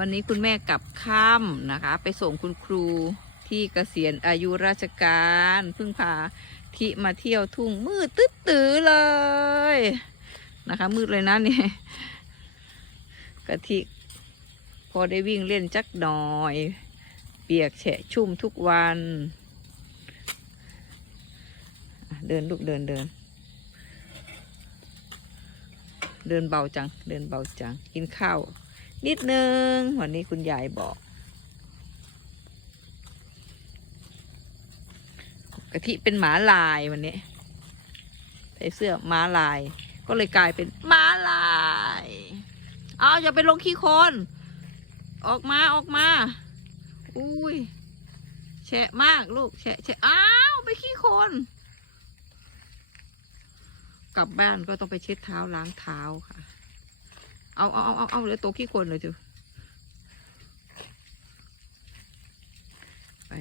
วันนี้คุณแม่กลับค่ำนะคะไปส่งคุณครูที่เกษียณอายุราชการเพิ่งพาทิมาเที่ยวทุ่งมืดตื้อเลยนะคะมืดเลยนะเนี่ยกะทิพอได้วิ่งเล่นจักหน่อยเปียกแฉะชุ่มทุกวันเดินลูกเดินเดินเบาจังเดินเบาจังกินข้าวนิดนึงวันนี้คุณยายบอกกะทิเป็นหมาลายวันนี้ใส่เสื้อหมาลายก็เลยกลายเป็นหมาลายเอาอย่าไปลงขี้โคลนออกมาอุ้ยแฉะมากลูกแฉะอ้าวไปขี้โคลนกลับบ้านก็ต้องไปเช็ดเท้าล้างเท้าค่ะเอาเหลือตัวขี้โคลนเลยจูไป